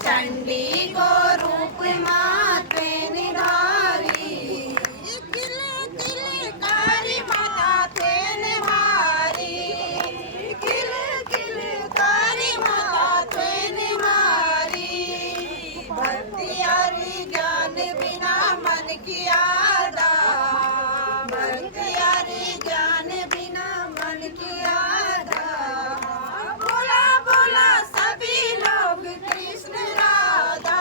चंडी को रूप माते निधारी, किल किल कारी माता थे निहारी, किल किल कारी माता थे निहारी। भक्तियारी ज्ञान बिना मन की आदा, भक्तियारी ज्ञान बिना मन की आदा। बोला बोला सभी लोग कृष्ण राधा,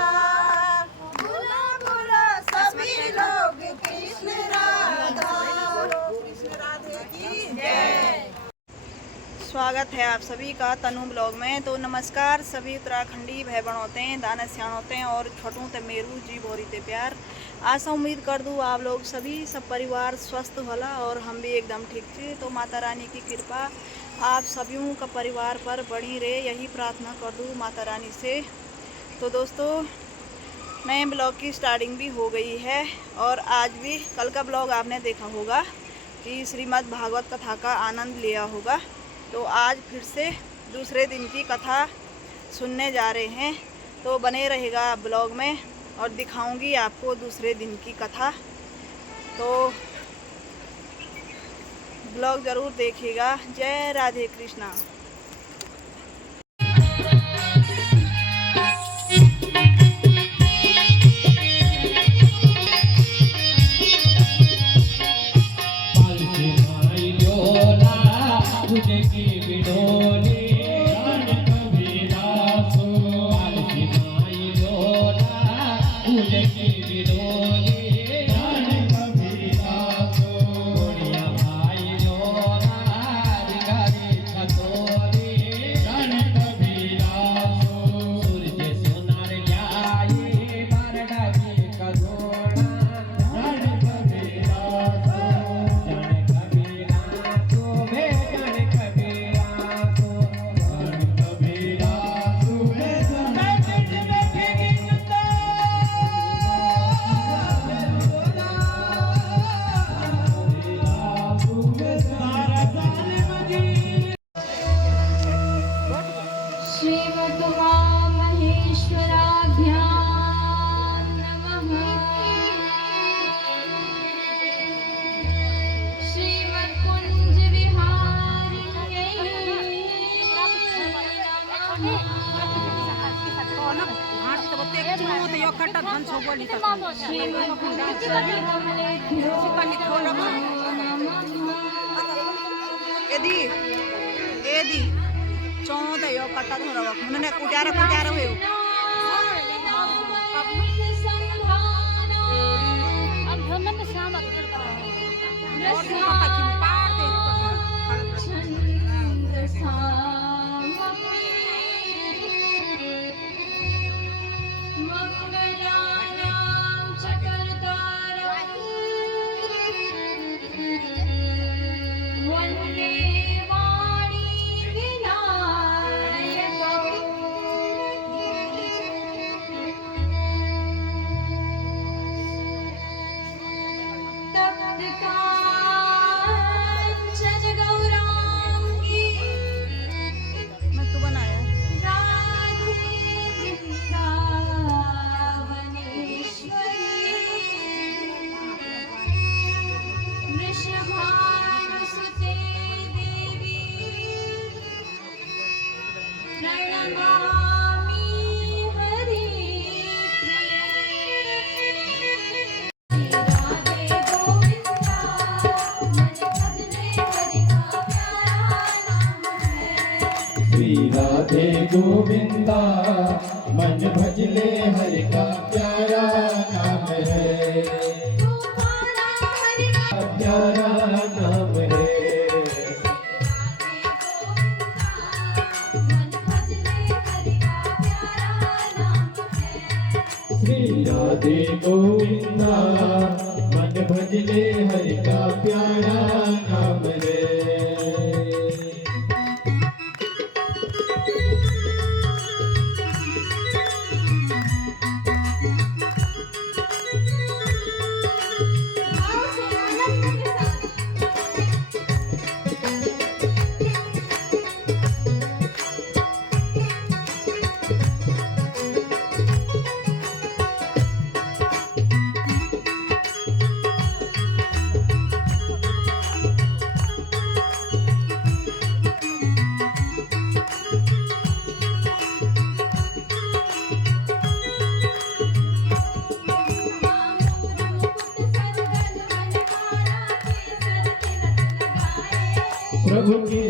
बोला बोला सभी लोग कृष्ण राधा। कृष्ण राधे की जय। स्वागत है आप सभी का तनु ब्लॉग में। तो नमस्कार सभी उत्तराखंडी भाई बहन होते हैं, दाना सियाण होते हैं और छोटू ते मेरू जी बोरी ते प्यार। आशा उम्मीद कर दूँ आप लोग सभी सब परिवार स्वस्थ होला और हम भी एकदम ठीक थे। तो माता रानी की कृपा आप सभी का परिवार पर बनी रहे, यही प्रार्थना कर दूँ माता रानी से। तो दोस्तों नए ब्लॉग की स्टार्टिंग भी हो गई है और आज भी कल का ब्लॉग आपने देखा होगा कि श्रीमद् भागवत कथा का आनंद लिया होगा। तो आज फिर से दूसरे दिन की कथा सुनने जा रहे हैं, तो बने रहेगा ब्लॉग में और दिखाऊंगी आपको दूसरे दिन की कथा। तो ब्लॉग ज़रूर देखिएगा। जय राधे कृष्णा। एदी एदी चौंद यो कट्टा धोरा वक मने कुटारा कुटारा होयो अब धोना में शाम अगर राधे गोविंदा मन भजले हरि का प्यारा नाम है, प्यारा नाम है। श्री राधे गोविंदा मन भजले हरि का प्यारा नाम है। की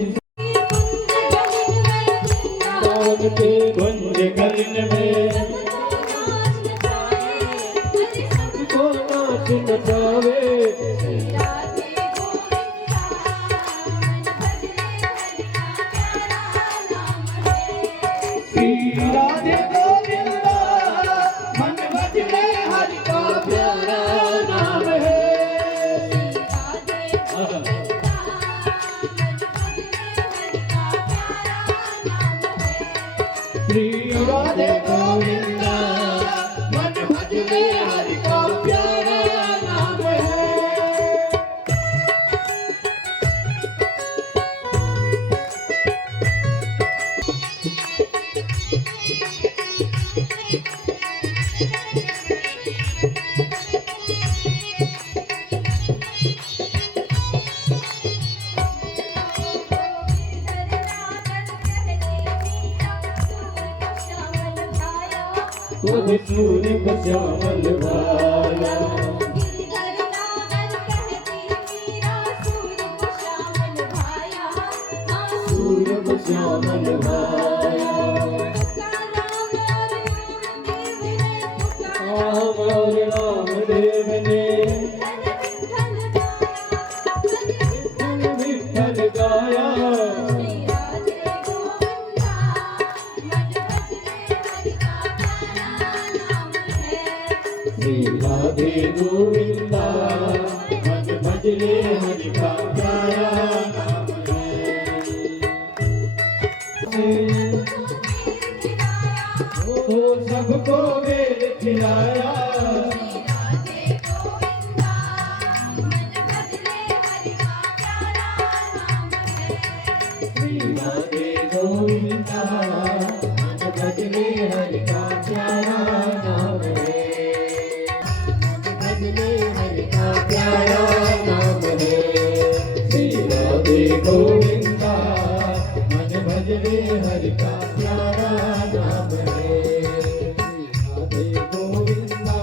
वृंदावन के कुंज कर्ण में सबको नाच नचावे श्री राधे गोविंदा मन भजले हरि का प्यारा नाम है। श्री राधे गोविंदा मन भजले हरि का प्यारा नाम है। तुझ सूर्य को श्यामल भाया सूर्य को श्यामल भाया राम और रामदेव ने विठ्ठल गाया श्री राधे गोविंदा मन भजले हरि का प्यारा नाम है। वो सबको वेद खिलाया श्री राधे गोविंदा मन भजले हरि का प्यारा नाम है। प्यारा नाम है श्री राधे गोविंदा मन भजले हरि का प्यारा नाम है। श्री राधे गोविंदा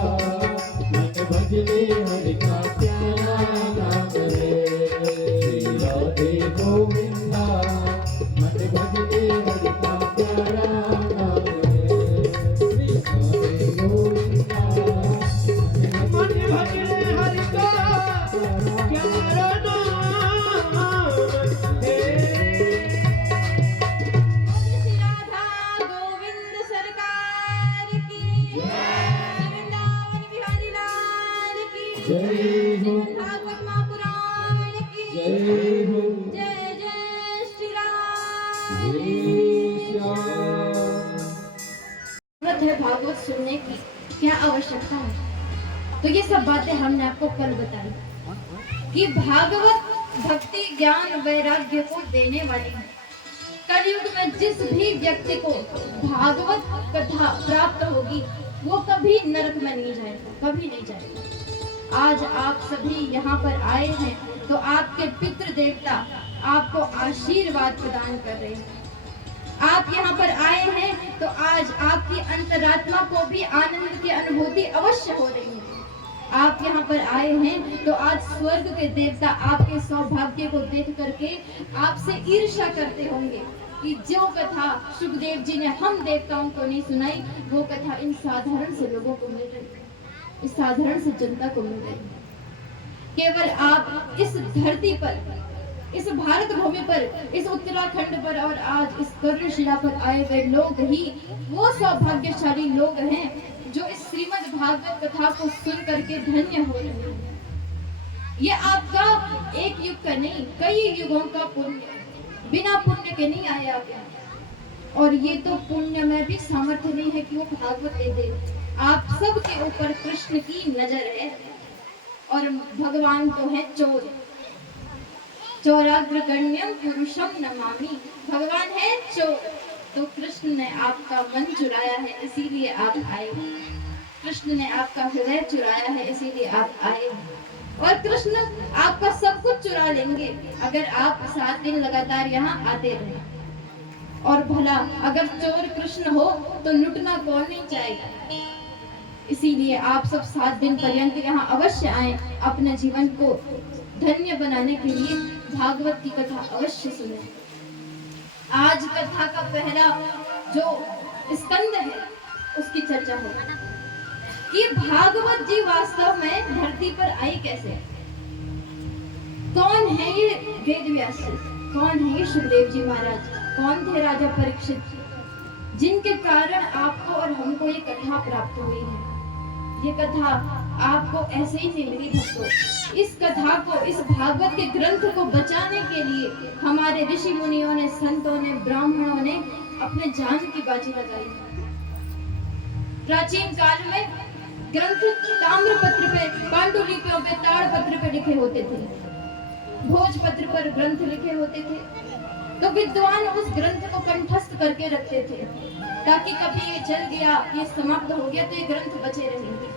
मन भजले हरि का प्यारा नाम है। श्री राधे गोविंदा मन भजले हरि का प्यारा नाम है। श्री राधे गोविंदा मन भजले हरि का प्यारा नाम है। राधा गोविंद सरकार की वृंदावन बिहारी लाल की जय हो भागवत महापुराण की जय हो जय जय श्री राम। जय श्याम। जरूरत है भागवत सुनने की, क्या आवश्यकता है? तो ये सब बातें हमने आपको कल बताई कि भागवत भक्ति ज्ञान वैराग्य को देने वाली है। कलयुग में जिस भी व्यक्ति को भागवत कथा प्राप्त होगी वो कभी नरक में नहीं जाएगा, कभी नहीं जाएगा। आज आप सभी यहाँ पर आए हैं तो आपके पितृ देवता आपको आशीर्वाद प्रदान कर रहे हैं। आप यहाँ पर आए हैं तो आज आपकी अंतरात्मा को भी आनंद की अनुभूति अवश्य हो रही है। आप यहाँ पर आए हैं तो आज स्वर्ग के देवता आपके सौभाग्य को देख करके आपसे ईर्ष्या करते होंगे कि जो कथा सुखदेव जी ने हम देवताओं को नहीं सुनाई वो कथा इन साधारण से लोगों को मिल रही है, इस साधारण से जनता को मिल रही है। केवल आप इस धरती पर, इस भारत भूमि पर, इस उत्तराखंड पर और आज इस कर्णशिला पर आए हुए लोग ही वो सौभाग्यशाली लोग हैं जो इस श्रीमद् भागवत कथा को सुन करके धन्य हो रहे हैं। ये आपका एक युग का नहीं, कई युगों का पुण्य, बिना पुण्य के नहीं आए आप यहाँ। और ये तो पुण्य में भी सामर्थ्य नहीं है कि वो भागवत दे दे। आप सबके ऊपर कृष्ण की नजर है और भगवान तो है चोर, चौराग्रगण्यम पुरुषम नमामि। भगवान है चोर, तो कृष्ण ने आपका मन चुराया है इसीलिए आप आए। कृष्ण ने आपका हृदय चुराया है इसीलिए आप आए। और कृष्ण आपका सब कुछ चुरा लेंगे अगर आप 7 दिन लगातार यहाँ आते रहे। और भला अगर चोर कृष्ण हो तो लुटना कौन नहीं चाहेगा। इसीलिए आप सब 7 दिन पर्यंत यहाँ अवश्य आए अपने जीवन को धन्य बनाने के लिए। भागवत की कथा अवश्य सुने। आज कथा का पहला जो स्कंद है उसकी चर्चा हो कि भागवत जी वास्तव में धरती पर आई कैसे। कौन है ये वेद व्यास जी, कौन है ये सुखदेव जी महाराज, कौन थे राजा परीक्षित जिनके कारण आपको और हमको ये कथा प्राप्त हुई है। ये कथा आपको ऐसे ही नहीं मिली भक्तों। इस कथा को, इस भागवत के ग्रंथ को बचाने के लिए हमारे ऋषि मुनियों ने, संतों ने, ब्राह्मणों ने अपने जान की बाजी लगाई। प्राचीन काल में ग्रंथ ताम्रपत्र पे, पांडुलिपियों पे, ताड़पत्र पे लिखे होते थे, भोजपत्र पर ग्रंथ लिखे होते थे। तो विद्वान उस ग्रंथ को कंठस्थ करके रखते थे ताकि कभी ये चल गया, ये समाप्त हो गया तो ये ग्रंथ बचे रहेंगे।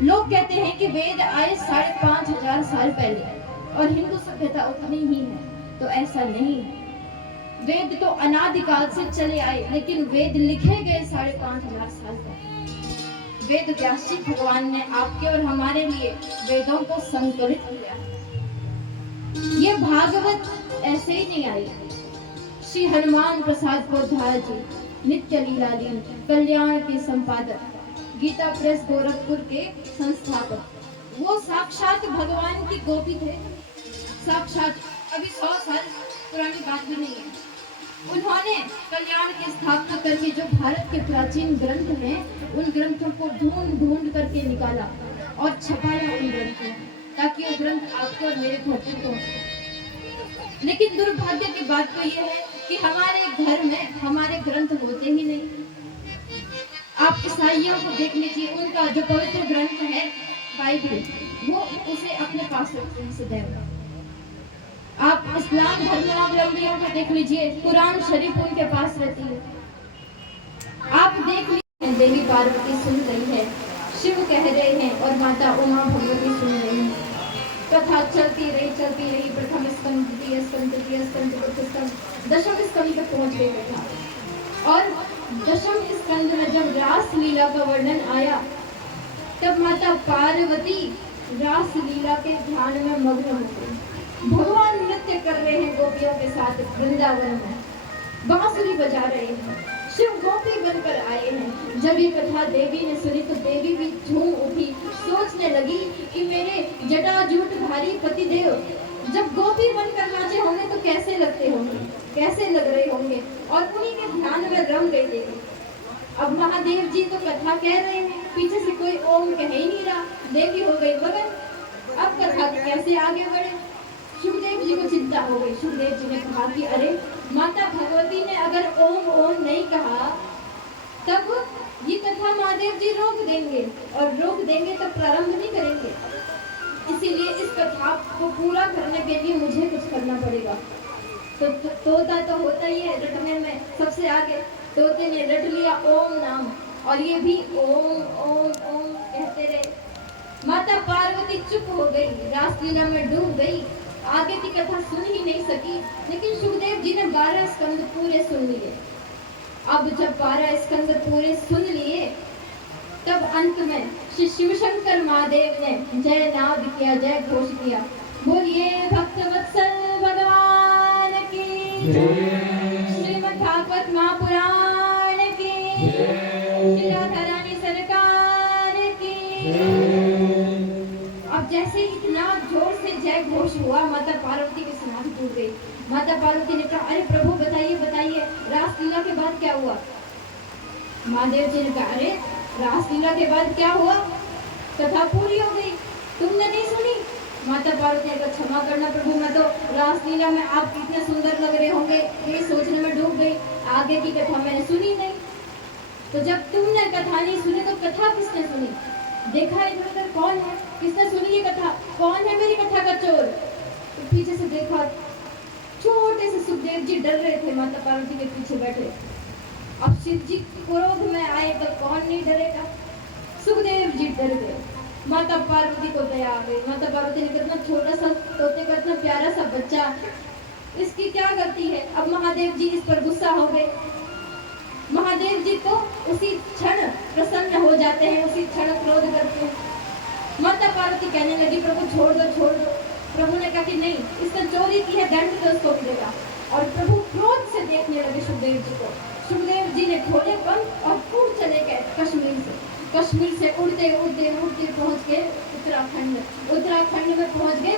लोग कहते हैं कि वेद आए 5,500 साल पहले और हिंदू सभ्यता उतनी ही है, तो ऐसा नहीं है। वेद तो अनादिकाल से चले आए, लेकिन वेद लिखे गए 5,500 साल पहले। वेद व्यास जी भगवान ने आपके और हमारे लिए वेदों को संकलित किया। ये भागवत ऐसे ही नहीं आई। श्री हनुमान प्रसाद पोद्दार जी, नित्य लीलालीन कल्याण के संपादक, गीता प्रेस गोरखपुर के संस्थापक, वो साक्षात भगवान की गोपी थे। साक्षात, अभी 100 साल पुरानी बात भी नहीं है। उन्होंने कल्याण की स्थापना करके जो भारत के प्राचीन ग्रंथ हैं, उन ग्रंथों को ढूंढ ढूंढ करके निकाला और छपाया उन ग्रंथों, ताकि वो ग्रंथ आपको और मेरे घर तक पहुंचे। लेकिन दुर्भाग्य की बात तो यह है कि हमारे घर में हमारे ग्रंथ होते ही नहीं। आप ईसाइयों को देख लीजिए, उनका जो पवित्र ग्रंथ है बाइबल, वो उसे अपने पास रखते हैं सदैव। आप इस्लाम धर्मावलंबियों को देख लीजिए, कुरान शरीफ उनके पास रहती है। आप देख लीजिए, देवी पार्वती सुन रही है, शिव कह रहे हैं और माता उमा भगवती सुन रही है। कथा चलती रही, प्रथम स्कंद, द्वितीय स्कंद, तृतीय स्कंद, चतुर्थ स्कंद, दशम स्कंद तक पहुंच गई कथा। और दशम स्कंद में जब रास लीला का वर्णन आया, तब माता पार्वती रास लीला के ध्यान में मग्न हो गई। भगवान नृत्य कर रहे हैं गोपियों के साथ वृंदावन में, बांसुरी बजा रहे हैं, शिव गोपी बनकर आए हैं। जब ये कथा देवी ने सुनी तो देवी भी झूम उठी, सोचने लगी कि मेरे जटाजूटधारी पतिदेव जब गोपी बनकर नाचे होंगे तो कैसे लगते होंगे, कैसे लग रहे होंगे, और उन्हीं के ध्यान में रम गई देवी। अब महादेव जी तो कथा कह रहे हैं, पीछे से कोई ओम कह ही नहीं रहा, देवी हो गई मगन। अब कथा कैसे आगे बढ़े? सुखदेव जी को चिंता हो गई। सुखदेव जी ने कहा कि अरे माता भगवती ने अगर ओम ओम नहीं कहा, तब ये कथा महादेव जी रोक देंगे, और रोक देंगे तब प्रारंभ नहीं करेंगे। इसीलिए इस कथा को पूरा करने के लिए मुझे कुछ करना पड़ेगा। तो तोता तो होता ही है रटने में सबसे आगे। तोते ने रट लिया ओम नाम, और ये भी ओम ओम ओम कहते रहे। माता पार्वती चुप हो गई, रासलीला में डूब गई, आगे की कथा सुन ही नहीं सकी। लेकिन सुखदेव जी ने 12 स्कंद पूरे सुन लिए। अब जब 12 स्कंद पूरे सुन लिए, तब अंत में श्री शिव शंकर महादेव ने जय नाद किया, जय घोष किया, बोलिए भक्तवत्सल भगवान की, श्रीमद् भागवत महापुराण की, श्री राधा रानी सरकार की। अब जैसे इतना जोर से जय घोष हुआ, माता पार्वती की समाधि टूट गई। माता पार्वती ने कहा, अरे प्रभु बताइए बताइए, रासलीला के बाद क्या हुआ? महादेव जी ने कहा, अरे रासलीला के बाद क्या हुआ? कथा पूरी हो गई, तुमने नहीं सुनी? माता पार्वती ने कहा, क्षमा करना प्रभु, मैं तो रासलीला में आप कितने सुंदर लग रहे होंगे ये सोचने में डूब गई, आगे की कथा मैंने सुनी नहीं। तो जब तुमने कथा नहीं सुनी तो कथा किसने सुनी? देखा इधर उधर कौन है, किसने सुनी ये कथा? कौन है मेरी कथा का चोर? तो पीछे से देखा, छोटे से सुखदेव जी डर रहे थे, माता पार्वती के पीछे बैठे। अब शिव जी क्रोध में आए तो कौन नहीं डरेगा? सुखदेव जी डर गए। माता पार्वती को दया आ गई। माता पार्वती ने कितना छोटा सा तोते का इतना प्यारा सा बच्चा, इसकी क्या गलती है? अब महादेव जी इस पर गुस्सा हो गए। महादेव जी तो उसी क्षण प्रसन्न हो जाते हैं, उसी क्षण क्रोध करते हैं। माता पार्वती कहने लगी, प्रभु छोड़ दो छोड़ दो, प्रभु ने कहा कि नहीं, इसने चोरी की है, दंड तो उसको मिलेगा। और प्रभु क्रोध से देखने लगे सुखदेव जी को। सुखदेव जी ने खोले पंख और खूब चले गए कश्मीर से उड़ते उड़ते उड़ते पहुंच गए उत्तराखंड में पहुंच गए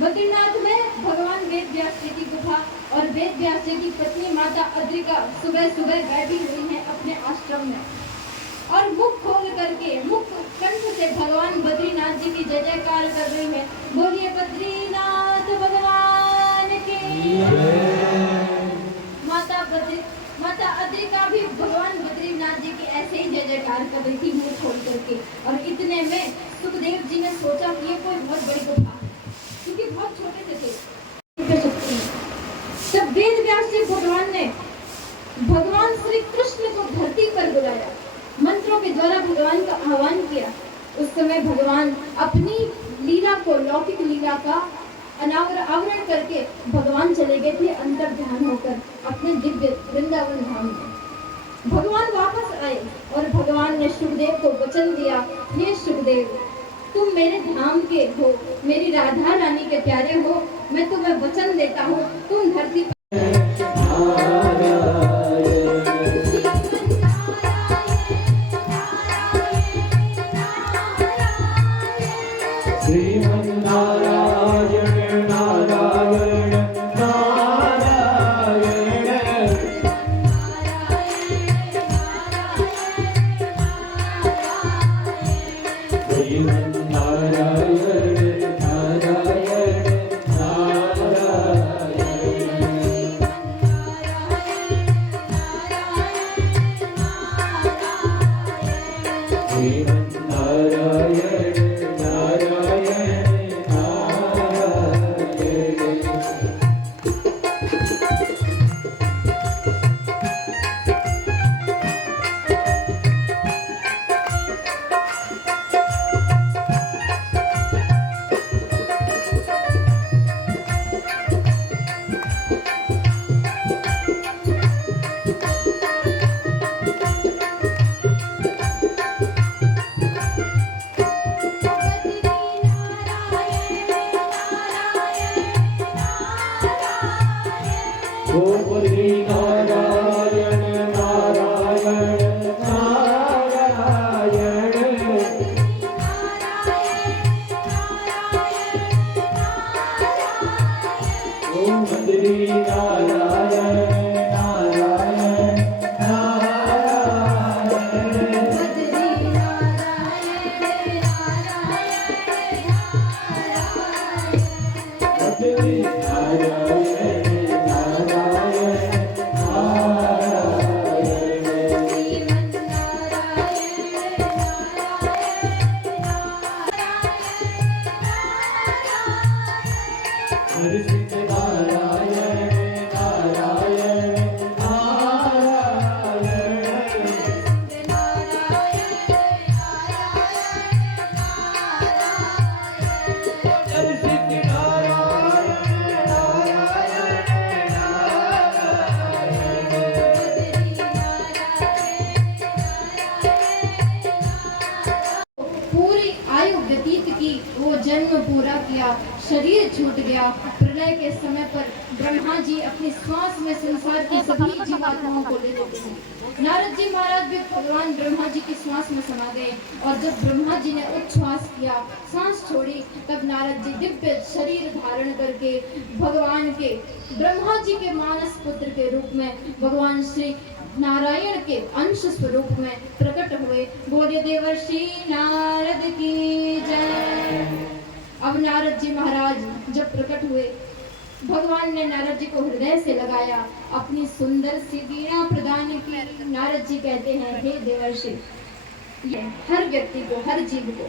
बद्रीनाथ में भगवान वेद व्यास जी की गुफा और वेद व्यास जी की पत्नी माता अद्रिका सुबह सुबह बैठी हुई है अपने आश्रम में और मुख खोल करके मुख कंठ से भगवान बद्रीनाथ जी की जय जयकार कर रही है। बोलिए बद्रीनाथ भगवान की। माता अद्रिका भी भगवान बद्रीनाथ जी की ऐसे ही जय जयकार कर रही थी मुंह खोल करके। और इतने में सुखदेव जी ने सोचा कि ये कोई बहुत बड़ी गुफा है, क्योंकि बहुत छोटे से थे। तब वेद व्यास जी भगवान श्री कृष्ण को धरती पर बुलाया, मंत्रों के द्वारा भगवान का आह्वान किया। उस समय भगवान अपनी लीला को, लौकिक लीला का आवरण करके भगवान चले गए थे अंतर ध्यान होकर अपने दिव्य वृंदावन धाम में। भगवान वापस आए और भगवान ने सुखदेव को वचन दिया, हे सुखदेव, तुम मेरे धाम के हो, मेरी राधा रानी के प्यारे हो, मैं तुम्हें वचन देता हूँ, तुम धरती पूरा किया, शरीर छूट गया। प्रलय के समय पर ब्रह्मा जी अपनी श्वास में संसार की सभी जीवात्माओं को ले लेते हैं। नारद जी महाराज भी भगवान ब्रह्मा जी की श्वास में समा गए और जब ब्रह्मा जी ने उच्छ्वास किया, सांस छोड़ी, तब नारद जी दिव्य शरीर धारण करके भगवान के ब्रह्मा जी के मानस पुत्र के रूप में भगवान श्री नारायण के अंश स्वरूप में प्रकट हुए। बोले देवर्षि नारद की जय। अब नारद जी महाराज जब प्रकट हुए, भगवान ने नारद जी को हृदय से लगाया, अपनी सुंदर सी वीणा प्रदान की। नारद जी कहते हैं, हे देवर्षि, हर व्यक्ति को, हर जीव को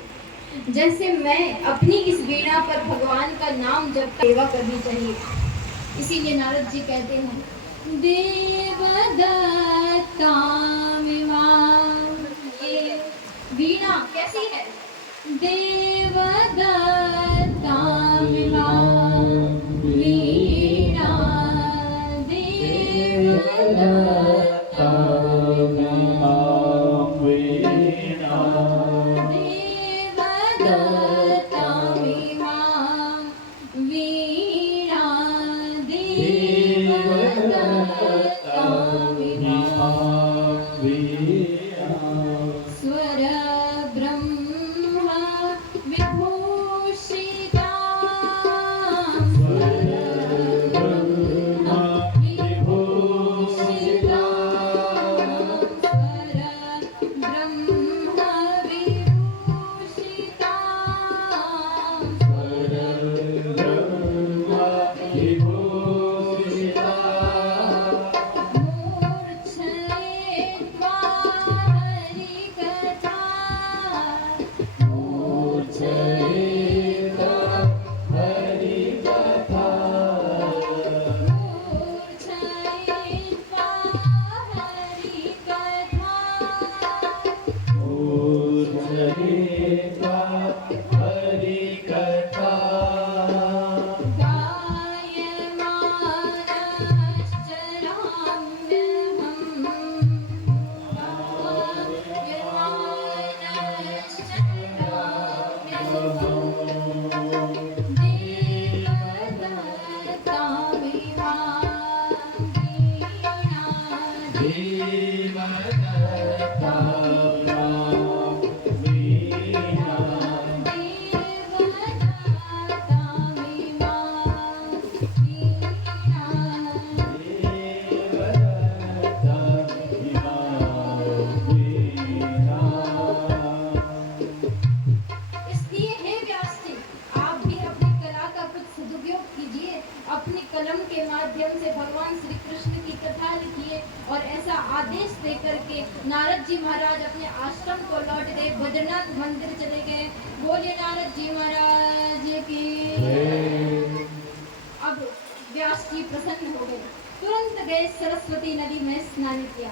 जैसे मैं अपनी इस वीणा पर भगवान का नाम जप सेवा करनी चाहिए। इसीलिए नारद जी कहते हैं, ये वीणा कैसी है? देवदत्ता वीणा, देवदत्ता वीणा, देवदत्ता वीणा, इसलिए हे व्यास जी, आप भी अपनी कला का कुछ सदुपयोग कीजिए, अपनी कलम के माध्यम से भगवान श्री कृष्ण की कथा लिखिए और ऐसा आदेश देकर के नारद जी महाराज अपने आश्रम को लौट गए, बद्रीनाथ मंदिर चले गए। बोलिए नारद जी महाराज की। अब व्यास जी प्रसन्न हो गए, तुरंत गए सरस्वती नदी में स्नान किया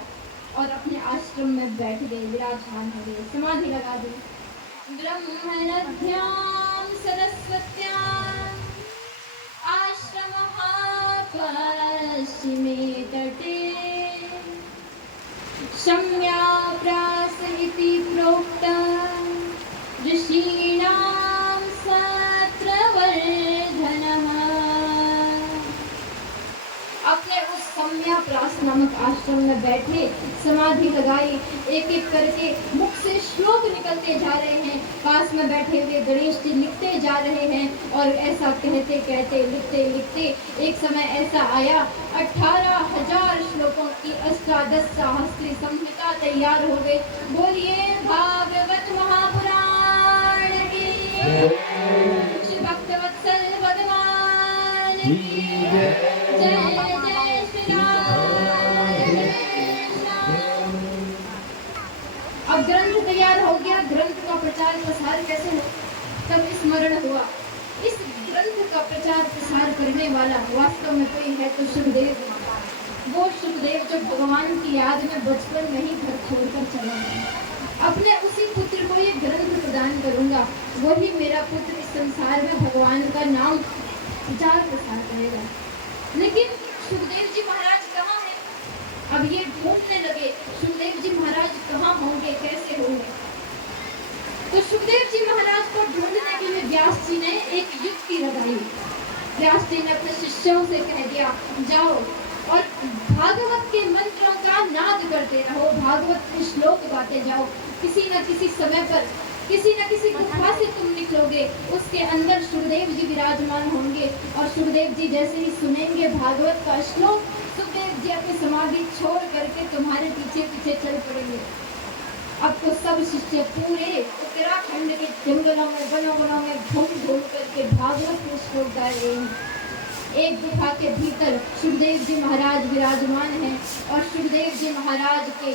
और अपने आश्रम में बैठ गए, विराजमान हो गए, समाधि लगा दी। ब्रह्मणध्यां सरस्वत्याम् आश्रमः पश्चिमे तटे शम्याप्रास इति प्रोक्तम् ऋषीणां सत्रवर्धनः। अपने उस सम्याप्रास नामक आश्रम में बैठे, समाधि लगाई, एक एक करके मुख से श्लोक निकलते जा रहे हैं। पास में बैठे हुए गणेश जी लिखते जा रहे हैं और ऐसा कहते कहते लिखते लिखते एक समय ऐसा आया 18,000 श्लोकों की अष्टादश सहस्त्री संहिता तैयार हो गई। बोलिए भागवत महापुराण की, श्री भक्तवत्सल भगवान की जय। जय श्री राम। अब ग्रंथ तैयार हो गया, ग्रंथ का प्रचार प्रसार कैसे हो, तब स्मरण हुआ इस ग्रंथ का प्रचार प्रसार करने वाला वास्तव में कोई है तो सुखदेव। वो सुखदेव जो भगवान की याद में बचपन में ही घर छोड़कर चले गए। अपने उसी पुत्र को ये ग्रंथ प्रदान करूंगा, वही मेरा पुत्र इस संसार में भगवान का नाम प्रचार प्रसार करेगा। लेकिन सुखदेव जी महाराज कहाँ हैं? अब ये ढूंढने लगे सुखदेव जी महाराज कहाँ होंगे, कैसे होंगे। तो सुखदेव जी महाराज को ढूंढने के लिए व्यास जी ने एक युक्ति लगाई। व्यास जी ने अपने शिष्यों से कह दिया, जाओ और भागवत के मंत्रों का नाद करते रहो, भागवत के श्लोक गाते जाओ। किसी न किसी समय पर किसी न किसी गुफा से तुम निकलोगे, उसके अंदर सुखदेव जी विराजमान होंगे और सुखदेव जी जैसे ही सुनेंगे भागवत का श्लोक, सुखदेव जी अपनी समाधि छोड़ करके तुम्हारे पीछे पीछे चल पड़ेंगे। अब तो सब शिष्य पूरे उत्तराखंड के जंगलों में वनों में घूम करके भागवत के श्लोक गा रहे हैं। एक गुफा के भीतर सुखदेव जी महाराज विराजमान हैं और सुखदेव जी महाराज के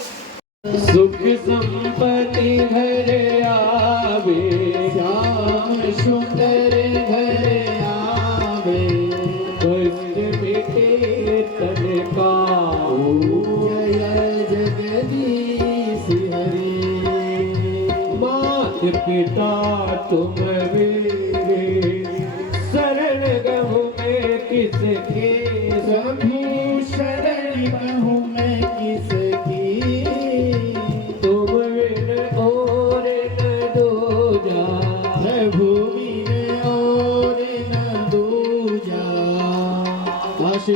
सुख संपत्ति घर आवे, श्याम सुंदर घर आवे, कष्ट मिटे तन का, जय जगदीश हरि। मात पिता तुम मेरे, शरण गहूँ मैं किसके, प्रभु शरण गहूँ मैं किसकी,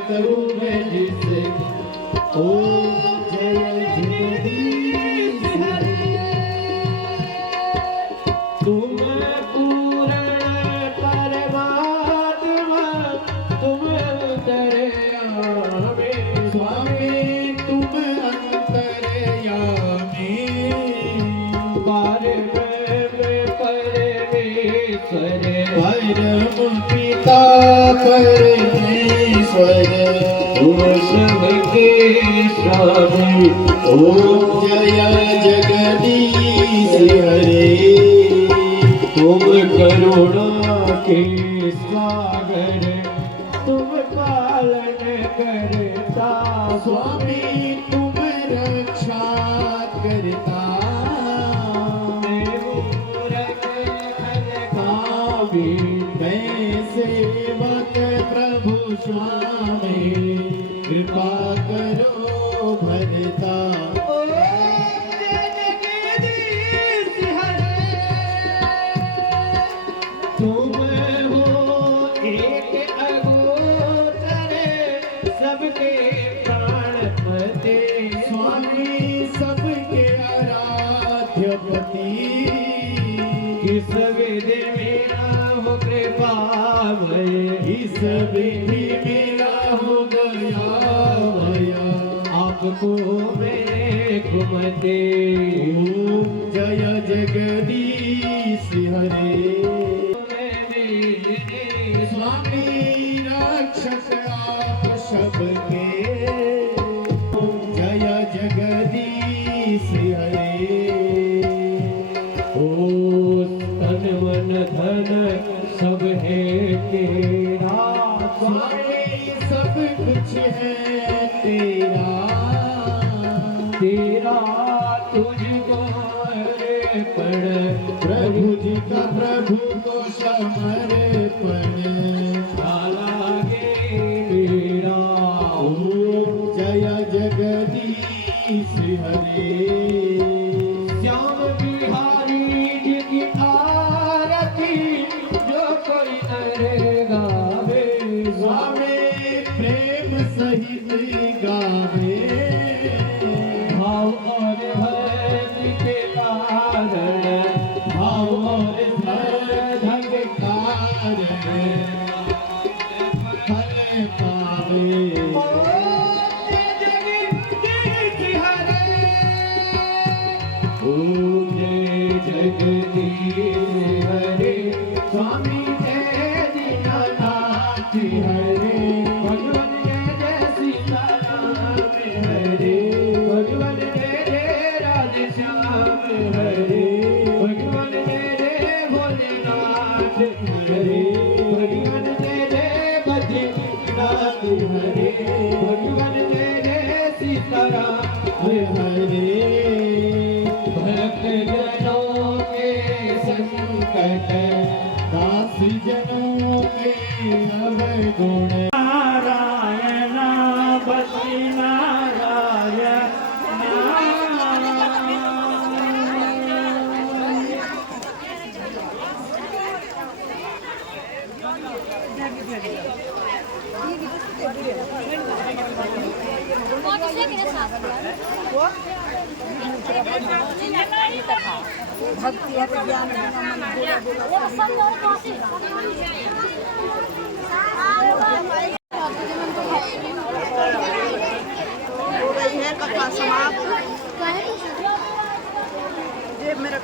करूं मैं जिसे, ओ जय जगदीश हरि। तुम पूर्ण परमात्मा, तुम अंतर्यामी, स्वामी तुम अंतर्यामी, परम पिता परमेश्वर, तुम सबके स्वामी, ओम जय जगदीश हरि। तुम करुणा के सागर, तुम पालन करता, स्वामी तुम रक्षा करता, मैं सेवक प्रभु स्वामी, कृपा करो भरता। तुम हो एक अगोचर, सबके प्राणपते, स्वामी सबके इस विधि मेरा हो कृपा भय, इस विधि मेरा हो दया भया, आपको मेरे घुमते जय जगदीश हरे। स्वामी रक्षक आप सबके, जय जगदीश हरे। ओ तन मन धन सब है तेरा, स्वामी सब कुछ है तेरा, तेरा तुझको अर्पण, प्रभु जी का प्रभु को समर्पण, लागे मेरा ओम जय जगदीश हरे। श्याम बिहारी जी की आरती जो कोई नर गावे, स्वामी प्रेम सहित गावे, भाव और भक्ति के कारण, भाव और धन के कारण फल पावे। ओम जय जगदीश हरे, स्वामी जय दीनानाथ हरे, भगवान जय जय सीताराम हरे, भगवान जय जय राधे श्याम हरे, भगवान जय जय भोलेनाथ हरे, भगवान जय जय बद्रीनाथ हरे, भगवान जय जय सीताराम हरे। भक्त जनों के संकट, दास जनों के अवगुण, नारायण बद्री नारायण। भक्ति है ज्ञान हो गई है कथा समाप्त। ये मेरा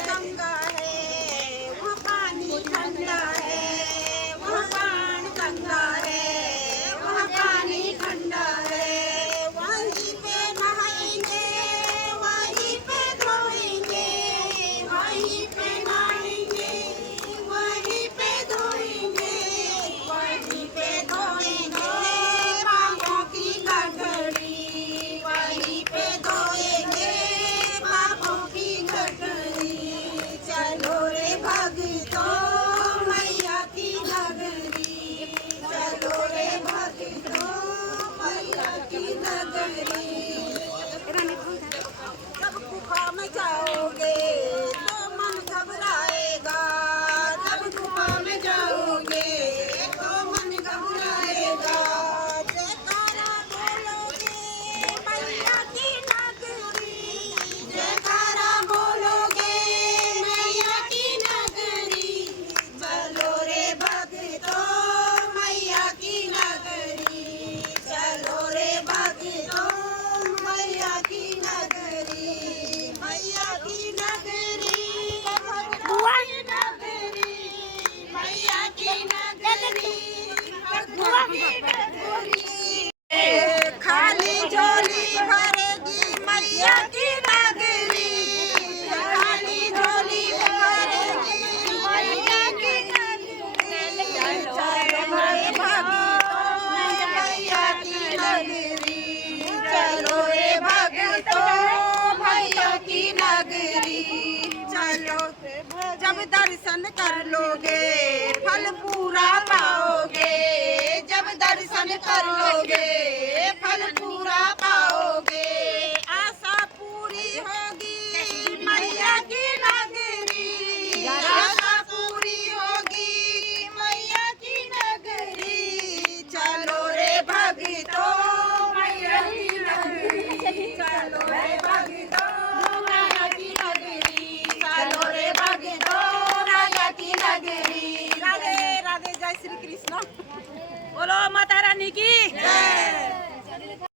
गंगा है वो पानी जब दर्शन कर लोगे फल पूरा पाओगे, जब दर्शन कर लोगे फल पूरा पाओगे।